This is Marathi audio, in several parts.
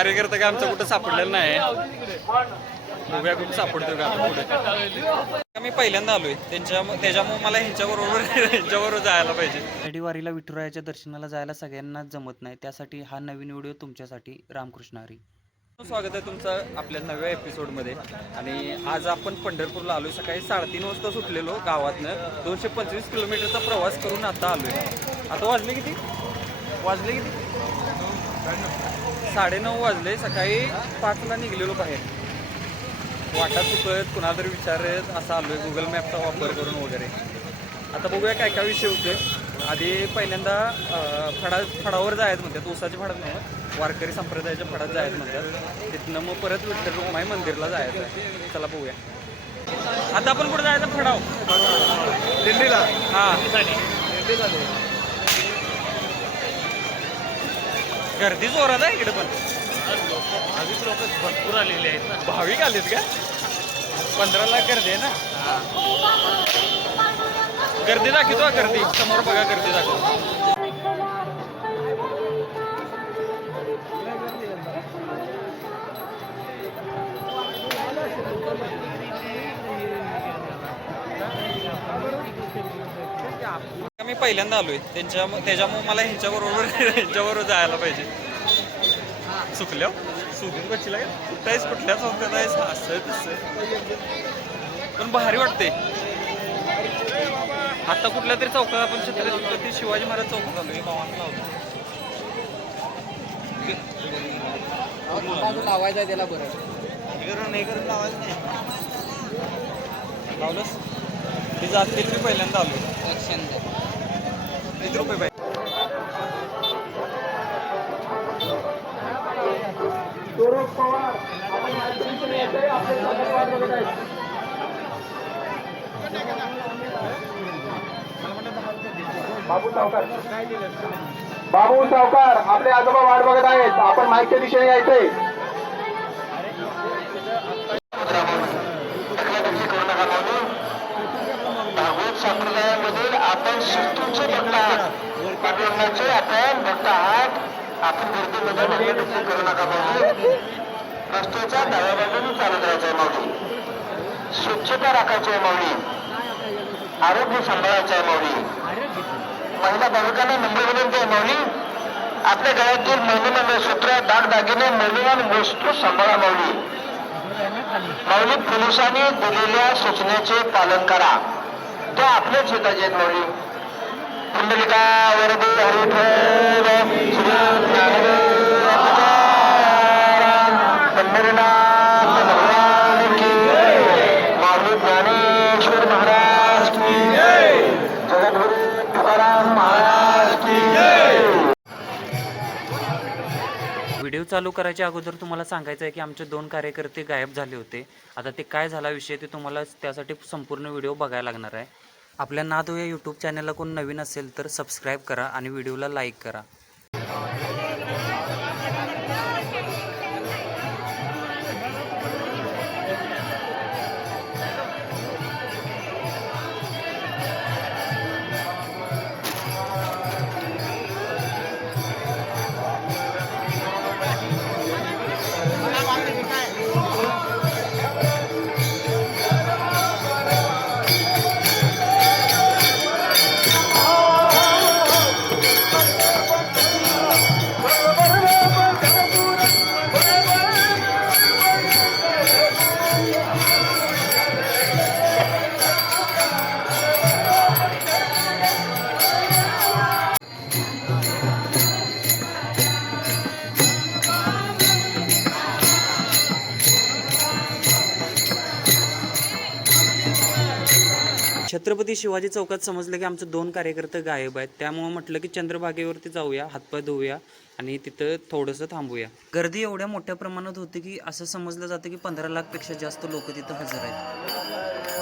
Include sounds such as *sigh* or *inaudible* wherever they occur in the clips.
कार्यकर्ता काय आमचा कुठं सापडलेला नाही. बघूया कुठं सापडतो का आता पुढे. मी पहिल्यांदा आलोय. त्यांच्या त्याच्यामुळे मला ह्यांच्याबरोबर ह्यांच्याबरोबर जायला पाहिजे. शनिवारीला विठुरायाच्या दर्शनाला जायला सगळ्यांनाच जमत नाही. त्यासाठी हा नवीन व्हिडिओ तुमच्यासाठी रामकृष्ण हरी. स्वागत आहे तुमचं आपल्या नव्या एपिसोडमध्ये. आणि आज आपण पंढरपूरला आलोय. सकाळी साडेतीन वाजता सुटलेलो गावातनं. दोनशे पंचवीस किलोमीटरचा प्रवास करून आता आलोय. आता वाजले किती? वाजले किती? साडेनऊ वाजले सकाळी पाचला निघलेलो बाहेर. वाटा चुकत कुणाला तरी विचारत असं आलोय गुगल मॅपचा वापर करून वगैरे. आता बघूया काय काय विषय होते आधी पहिल्यांदा फडा फडावर जायचं म्हणतात ऊसाच्या फडात नाही वारकरी संप्रदायाच्या फडात जायचं म्हणतात. तिथनं मग परत विठ्ठल रुक्माई मंदिरला जायचं. आहे. चला बघूया. आता आपण कुठं जायचं? फडाव. दिंडीला. हा. दिंडी झाली. गर्दी जोरात आहे इकडे पण. आधीच लोक भरपूर आलेले आहेत ना. भाविक आलेत का? पंधरा लाख गर्दी आहे ना? गर्दी दाखवतो हा गर्दी. समोर बघा गर्दी दाखव. मी पहिल्यांदा आलोय. त्यांच्या त्याच्यामुळे मला ह्यांच्याबरोबर ह्यांच्याबरोबर जायला पाहिजे. चुकल्या सुधीर बच्चीला का कुठं कुठल्या चौकात आहेस? असं तसं. पण भारी वाटते आता कुठल्या तरी चौकात आपण छत्रपती शिवाजी महाराज चौकात आलोय भावांना लावतो. लावायचा त्याला बरं. लावलंस? ते जातील मी पहिल्यांदा आलो पाहिजे बाबू सावकार बाबू सावकार आपले आजोबा वाट बघत आहेत. आपण माईकच्या दिशेने यायचंय. संप्रदायामधील आपण शिस्तूचे भक्त आहात. पांडुरंगाचे आपण भक्त आहात. आपण गर्दीमध्ये निर्मिती करू नका पाहिजे रस्त्याच्या डाव्या बाजूने चालत राहायचंय माऊली. स्वच्छता राखायची आहे माऊली. आरोग्य सांभाळायचं आहे माऊली. महिला भाविकांना नंबर विनंती आहे माऊली. आपल्या गळ्यातील मौल्यवान सूत्र दागदागिने मौल्यवान वस्तू सांभाळा माऊली. माऊली पोलिसांनी दिलेल्या सूचनेचे पालन करा. ते आपलेच शेताची आहेत माऊली पुंडलिका वरदे हरिठल श्री चालू करायच्या अगोदर तुम्हाला सांगायचं आहे की आमचे दोन कार्यकर्ते गायब झाले होते. आता ते काय झाला विषय ते तुम्हाला त्यासाठी संपूर्ण व्हिडिओ बघायला लागणार आहे. आपल्या नादो या यूट्यूब चॅनलला कोण नवीन असेल तर सबस्क्राईब करा आणि व्हिडिओला लाईक करा. छत्रपती शिवाजी चौकात समजलं की आमचं दोन कार्यकर्ते गायब आहेत. त्यामुळं म्हटलं की चंद्रभागेवरती जाऊया हातपाय धुवूया आणि तिथं थोडंसं थांबूया. गर्दी एवढ्या मोठ्या प्रमाणात होती की असं समजलं जातं की पंधरा लाखपेक्षा जास्त लोक तिथं हजर आहेत.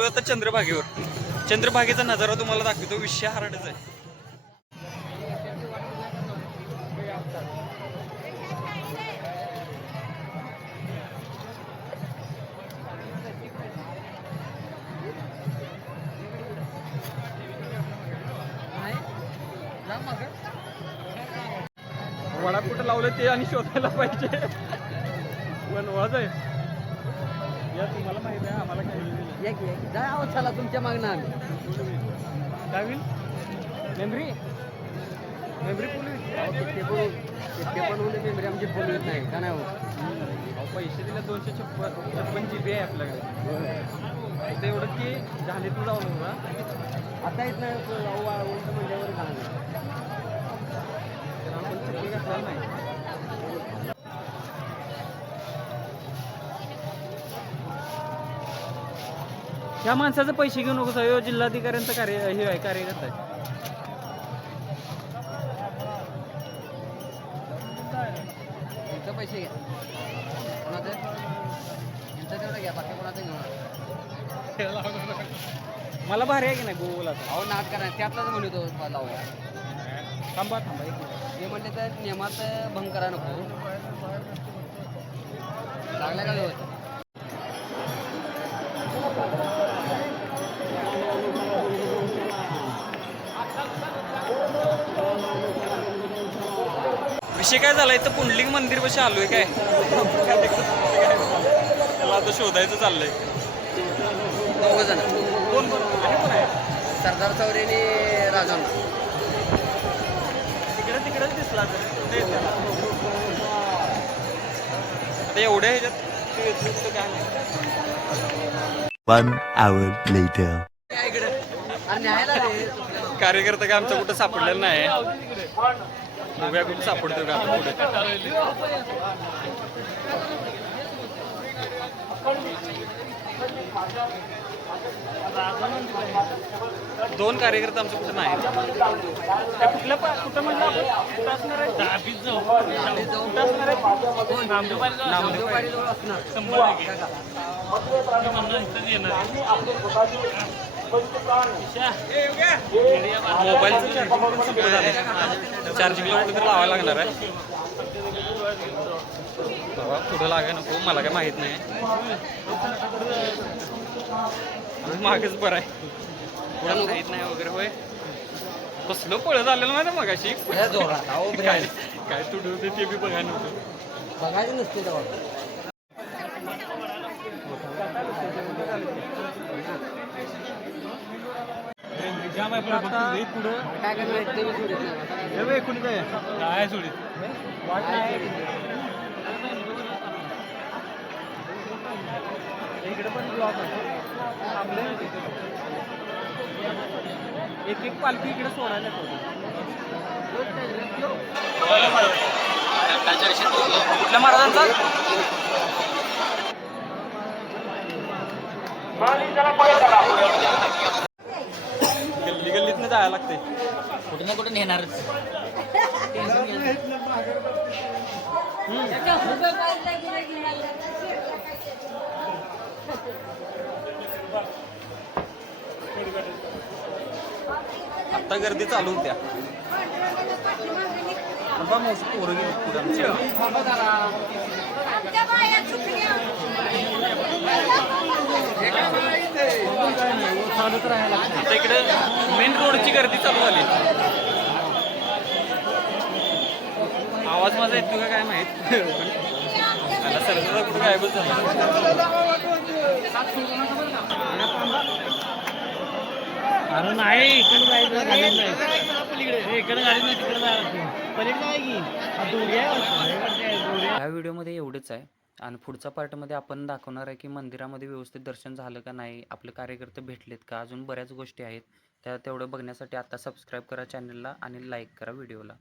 आलो आता चंद्रभागेवर. चंद्रभागेचा नजारा तुम्हाला दाखवतो विषय हार्डच आहे. वडा कुठं लावलं ते आणि शोधायला पाहिजे. *laughs* वनवाज आहे या तुम्हाला माहिती आहे आम्हाला काही नाही. या की या की. जा आहो चला तुमच्या मागणं आम्ही. काय होईल? मेमरी मेमरी पोलीस अहो, किती पण किती पण होऊन मेमरी आमची बोलवत नाही का नाही हो? पैसे दिले दोनशे छप्पन छप्पन जी बी आहे आपल्याकडे. ते एवढं की झाले तू जाऊन ना आता येत नाही तो अहो, वा- उलटं म्हणल्यावर घालणार. तर आपण चप्पल घातलेलं नाही. ह्या माणसाचे पैसे घेऊ नको ह्यो जिल्हाधिकाऱ्यांचं कार्य हे आहे कार्यकर्ता आहे. पैसे घ्या. कोणाचं? तुमचं तेवढं घ्या बाकी कोणाचं घेऊ नका. मला भारी आहे की नाही गोला अहो नाट करा त्यातलाच म्हणतो लावूया. थांबा थांबा एक. ते म्हणले तर नियमात भंग करा नको. लागल्या का व्यवस्थित? विषय काय झाला इथं पुंडलिक मंदिर कसे आलोय काय? त्याला आता शोधायचं चाललंय. दोघं जण. कोण कोण? आणि कोण आहे. सरदार चौरे आणि राजांना. तिकडे तिकडेच दिसला. आता एवढ्या ह्याच्यात काय नाही. One hour later. कार्यकर्ता काय आमचा कुठं सापडलेला नाही. बघूया कुठं सापडतो का आता पुढे? दोन कार्यकर्ते आमचं कुठं नाही कुठलं कुठं म्हणलं आपण? कुठं असणार आहे. दहावीत जाऊ. कुठं असणार आहे? जवळ असणार शंभर टक्के. येणार. मोबाईलचं चार्जिंग चार्जिंगला कुठेतरी लावायला लागणार आहे. पुढं लागाय नको मला काय माहीत नाही. मागच बरं आहे. पुढं माहीत नाही वगैरे होय. कसलं पळत आलेलं माहिती मग अशी काय होते ते बी बघायला नव्हतं बघायचं नसते तेव्हा काय करणार नाही. आता काय? काय सोडीत? इकडे पण ब्लॉक आहे. एक एक पालखी इकडे सोडायला कुठल्या महाराजांचा? जायला लागते कुठे ना कुठे नेणारच. आता गर्दी चालू होत्या. बाबा आता इकडे मेन रोडची गर्दी चालू झाली. आवाज माझा येतो का काय माहीत? मला सरदार कुठं गायबच झाला. अरे नाही इकडे जायचं गाडी नाही. इकडे गाडी नाही. तिकडे पलीकडे आहे की? या व्हिडिओमध्ये एवढंच आहे. आणि पुढच्या पार्टमध्ये आपण दाखवणार आहे की मंदिरामध्ये व्यवस्थित दर्शन झालं का नाही आपले कार्यकर्ते भेटलेत का अजून बऱ्याच गोष्टी आहेत. त्या तेवढं बघण्यासाठी आता सबस्क्राईब करा चॅनलला आणि लाईक करा व्हिडिओला